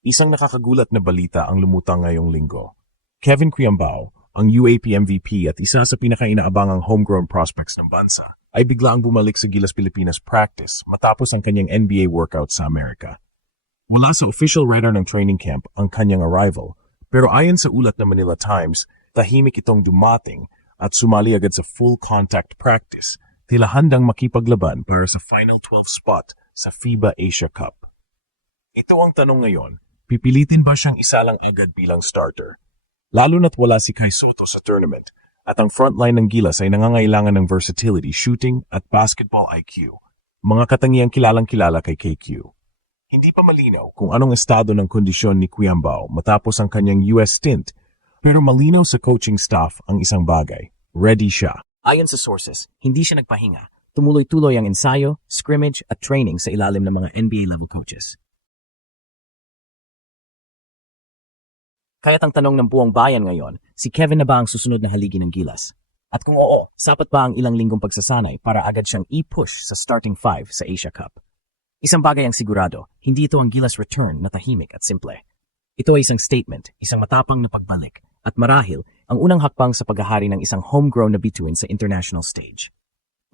Isang nakakagulat na balita ang lumutang ngayong linggo. Kevin Quiambao, ang UAP MVP at isa sa pinakainaabangang homegrown prospects ng bansa, ay biglaang bumalik sa Gilas Pilipinas practice matapos ang kanyang NBA workout sa Amerika. Wala sa official radar ng training camp ang kanyang arrival, pero ayon sa ulat ng Manila Times, tahimik itong dumating at sumali agad sa full contact practice, tila handang makipaglaban para sa Final 12 spot sa FIBA Asia Cup. Ito ang tanong ngayon, pipilitin ba siyang isalang agad bilang starter? Lalo na't wala si Kai Sotto sa tournament at ang frontline ng Gilas ay nangangailangan ng versatility, shooting at basketball IQ, mga katangiang kilalang-kilala kay KQ. Hindi pa malinaw kung anong estado ng kondisyon ni Quiambao matapos ang kanyang US stint, pero malinaw sa coaching staff ang isang bagay, ready siya. Ayon sa sources, hindi siya nagpahinga. Tumuloy-tuloy ang ensayo, scrimmage at training sa ilalim ng mga NBA-level coaches. Kaya't ang tanong ng buong bayan ngayon, si Kevin na ba ang susunod na haligi ng Gilas? At kung oo, sapat ba ang ilang linggong pagsasanay para agad siyang i-push sa starting five sa Asia Cup? Isang bagay ang sigurado, hindi ito ang Gilas return na tahimik at simple. Ito ay isang statement, isang matapang na pagbalik, at marahil ang unang hakbang sa paghahari ng isang homegrown na bituin sa international stage.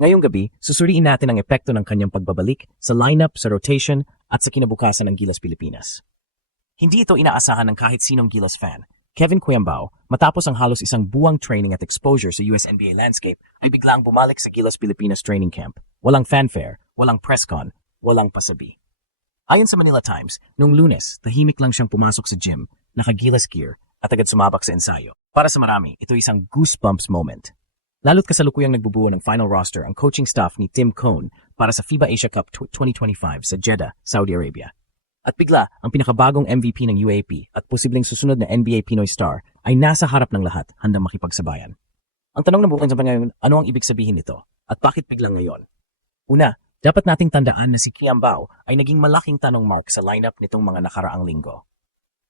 Ngayong gabi, susuriin natin ang epekto ng kanyang pagbabalik sa lineup, sa rotation, at sa kinabukasan ng Gilas Pilipinas. Hindi ito inaasahan ng kahit sinong Gilas fan. Kevin Quiambao, matapos ang halos isang buwang training at exposure sa US NBA landscape, ay biglang bumalik sa Gilas Pilipinas training camp. Walang fanfare, walang press con, walang pasabi. Ayon sa Manila Times, noong Lunes, tahimik lang siyang pumasok sa gym, naka-Gilas gear, at agad sumabak sa ensayo. Para sa marami, ito isang goosebumps moment. Lalo't kasalukuyang nagbubuo ng final roster ang coaching staff ni Tim Cone para sa FIBA Asia Cup 2025 sa Jeddah, Saudi Arabia. At bigla, ang pinakabagong MVP ng UAP at posibleng susunod na NBA Pinoy star ay nasa harap ng lahat handang makipagsabayan. Ang tanong ng buong saban ngayon, ano ang ibig sabihin nito? At bakit biglang ngayon? Una, dapat nating tandaan na si Quiambao ay naging malaking tanong mark sa lineup nitong mga nakaraang linggo.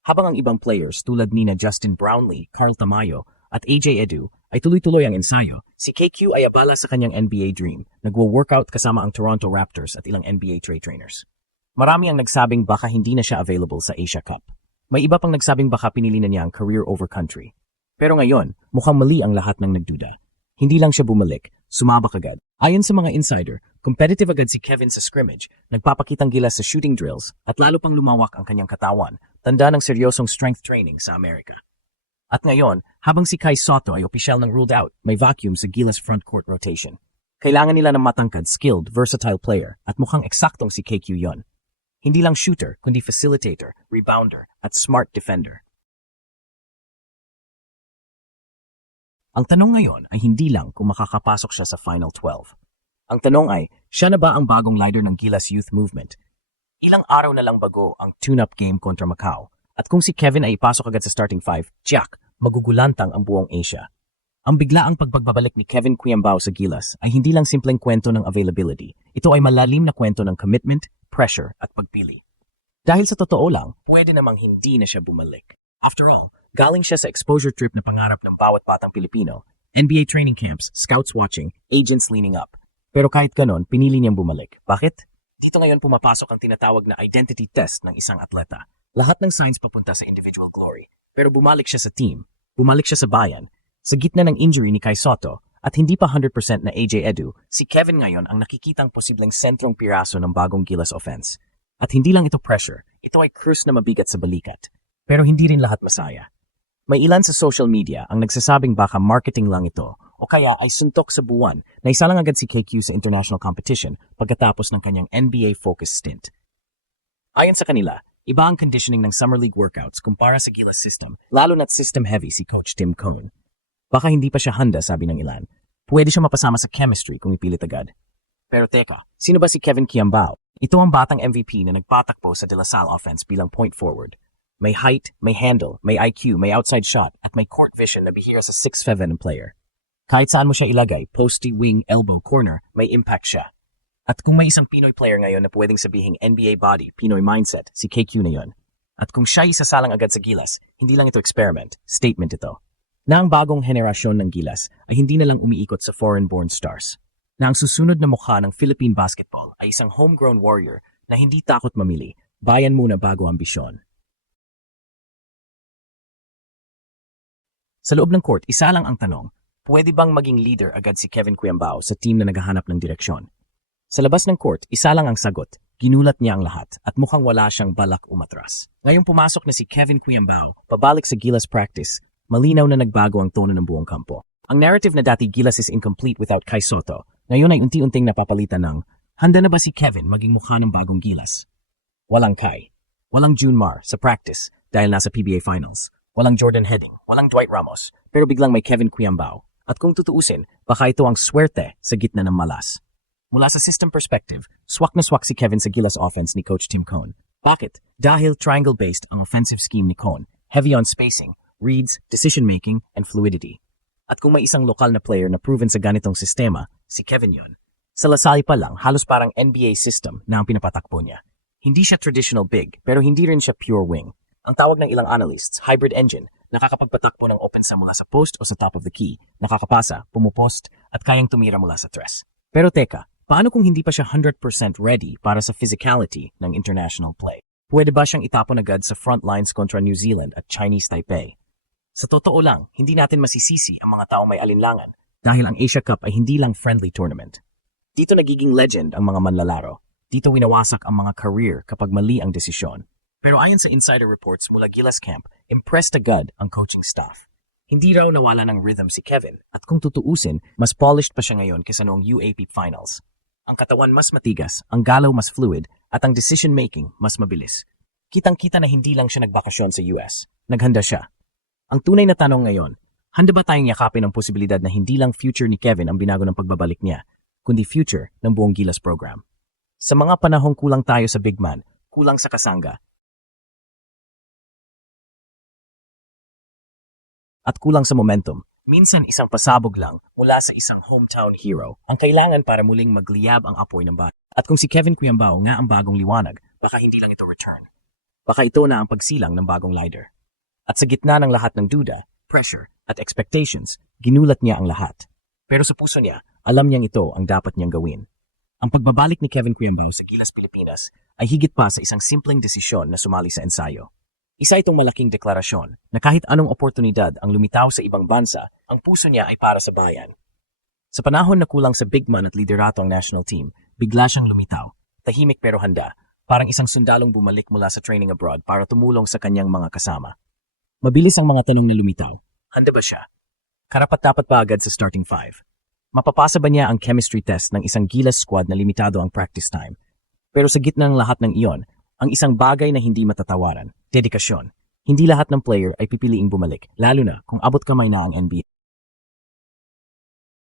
Habang ang ibang players tulad nina Justin Brownlee, Carl Tamayo at AJ Edu ay tuloy-tuloy ang ensayo, si KQ ay abala sa kanyang NBA dream, nagwo-workout kasama ang Toronto Raptors at ilang NBA trade trainers. Marami ang nagsabing baka hindi na siya available sa Asia Cup. May iba pang nagsabing baka pinili na niya ang career over country. Pero ngayon, mukhang mali ang lahat ng nagduda. Hindi lang siya bumalik, sumabak agad. Ayon sa mga insider, competitive agad si Kevin sa scrimmage, nagpapakitang gilas sa shooting drills at lalo pang lumawak ang kanyang katawan, tanda ng seryosong strength training sa Amerika. At ngayon, habang si Kai Sotto ay opisyal ng ruled out, may vacuum sa Gilas frontcourt rotation. Kailangan nila ng matangkad, skilled, versatile player at mukhang eksaktong si KQ yon. Hindi lang shooter, kundi facilitator, rebounder, at smart defender. Ang tanong ngayon ay hindi lang kung makakapasok siya sa Final 12. Ang tanong ay, siya na ba ang bagong leader ng Gilas Youth Movement? Ilang araw na lang bago ang tune-up game kontra Macau. At kung si Kevin ay ipasok agad sa starting five, tiyak, magugulantang ang buong Asia. Ang biglaang pagbabalik ni Kevin Quiambao sa Gilas ay hindi lang simpleng kwento ng availability. Ito ay malalim na kwento ng commitment, pressure at pagpili. Dahil sa totoo lang, pwede namang hindi na siya bumalik. After all, galing siya sa exposure trip na pangarap ng bawat batang Pilipino, NBA training camps, scouts watching, agents leaning up. Pero kahit ganon, pinili niyang bumalik. Bakit? Dito ngayon pumapasok ang tinatawag na identity test ng isang atleta. Lahat ng signs papunta sa individual glory. Pero bumalik siya sa team, bumalik siya sa bayan, sa gitna ng injury ni Kai Sotto, at hindi pa 100% na AJ Edu, si Kevin ngayon ang nakikitang posibleng sentrong piraso ng bagong Gilas offense. At hindi lang ito pressure, ito ay curse na mabigat sa balikat. Pero hindi rin lahat masaya. May ilan sa social media ang nagsasabing baka marketing lang ito o kaya ay suntok sa buwan na isa lang agad si KQ sa international competition pagkatapos ng kanyang NBA-focused stint. Ayon sa kanila, iba ang conditioning ng Summer League workouts kumpara sa Gilas system, lalo na't system-heavy si Coach Tim Cone. Baka hindi pa siya handa, sabi ng ilan. Pwede siya mapasama sa chemistry kung ipilit agad. Pero teka, sino ba si Kevin Quiambao? Ito ang batang MVP na nagpatakbo sa De La Salle offense bilang point forward. May height, may handle, may IQ, may outside shot, at may court vision na bihira sa 6'7" player. Kahit saan mo siya ilagay, posty, wing, elbow, corner, may impact siya. At kung may isang Pinoy player ngayon na pwedeng sabihing NBA body, Pinoy mindset, si KQ na yon. At kung siya isasalang agad sa Gilas, hindi lang ito experiment, statement ito. Na ang bagong henerasyon ng Gilas ay hindi na lang umiikot sa foreign-born stars. Na ang susunod na mukha ng Philippine basketball ay isang homegrown warrior na hindi takot mamili, bayan muna bago ambisyon. Sa loob ng court, isa lang ang tanong, pwede bang maging leader agad si Kevin Kuyambao sa team na naghahanap ng direksyon? Sa labas ng court, isa lang ang sagot, ginulat niya ang lahat at mukhang wala siyang balak umatras. Ngayong pumasok na si Kevin Kuyambao, pabalik sa Gilas practice, malinaw na nagbago ang tono ng buong kampo. Ang narrative na dati Gilas is incomplete without Kai Soto, ngayon ay unti-unting napapalitan ng, handa na ba si Kevin maging mukha ng bagong Gilas? Walang Kai, walang Junmar sa practice dahil nasa PBA Finals. Walang Jordan Heading, walang Dwight Ramos, pero biglang may Kevin Kuyambao. At kung tutuusin, baka ito ang swerte sa gitna ng malas. Mula sa system perspective, swak na swak si Kevin sa Gilas offense ni Coach Tim Cone. Bakit? Dahil triangle-based ang offensive scheme ni Cone, heavy on spacing, reads, decision-making, and fluidity. At kung may isang lokal na player na proven sa ganitong sistema, si Kevin yun. Sa Lasal pa lang, halos parang NBA system na ang pinapatakbo niya. Hindi siya traditional big, pero hindi rin siya pure wing. Ang tawag ng ilang analysts, hybrid engine, nakakapagpatakbo ng open sa mula sa post o sa top of the key, nakakapasa, pumupost, at kayang tumira mula sa tres. Pero teka, paano kung hindi pa siya 100% ready para sa physicality ng international play? Pwede ba siyang itapon agad sa front lines kontra New Zealand at Chinese Taipei? Sa totoo lang, hindi natin masisisi ang mga taong may alinlangan dahil ang Asia Cup ay hindi lang friendly tournament. Dito nagiging legend ang mga manlalaro. Dito winawasak ang mga career kapag mali ang desisyon. Pero ayon sa insider reports mula Gilas Camp, impressed agad ang coaching staff. Hindi raw nawala ng rhythm si Kevin at kung tutuusin, mas polished pa siya ngayon kaysa noong UAP Finals. Ang katawan mas matigas, ang galaw mas fluid, at ang decision-making mas mabilis. Kitang-kita na hindi lang siya nagbakasyon sa US. Naghanda siya. Ang tunay na tanong ngayon, handa ba tayong yakapin ang posibilidad na hindi lang future ni Kevin ang binago ng pagbabalik niya, kundi future ng buong Gilas program? Sa mga panahong kulang tayo sa big man, kulang sa kasangga, at kulang sa momentum, minsan isang pasabog lang mula sa isang hometown hero ang kailangan para muling magliyab ang apoy ng bata. At kung si Kevin Kuyambao nga ang bagong liwanag, baka hindi lang ito return. Baka ito na ang pagsilang ng bagong leader. At sa gitna ng lahat ng duda, pressure, at expectations, ginulat niya ang lahat. Pero sa puso niya, alam niyang ito ang dapat niyang gawin. Ang pagbabalik ni Kevin Kuyambao sa Gilas Pilipinas ay higit pa sa isang simpleng desisyon na sumali sa ensayo. Isa itong malaking deklarasyon na kahit anong oportunidad ang lumitaw sa ibang bansa, ang puso niya ay para sa bayan. Sa panahon na kulang sa big man at liderato ang national team, bigla siyang lumitaw, tahimik pero handa, parang isang sundalong bumalik mula sa training abroad para tumulong sa kanyang mga kasama. Mabilis ang mga tanong na lumitaw. Handa ba siya? Karapat-dapat ba agad sa starting five? Mapapasa ba niya ang chemistry test ng isang Gilas squad na limitado ang practice time? Pero sa gitna ng lahat ng iyon, ang isang bagay na hindi matatawaran, dedikasyon. Hindi lahat ng player ay pipiliing bumalik, lalo na kung abot kamay na ang NBA.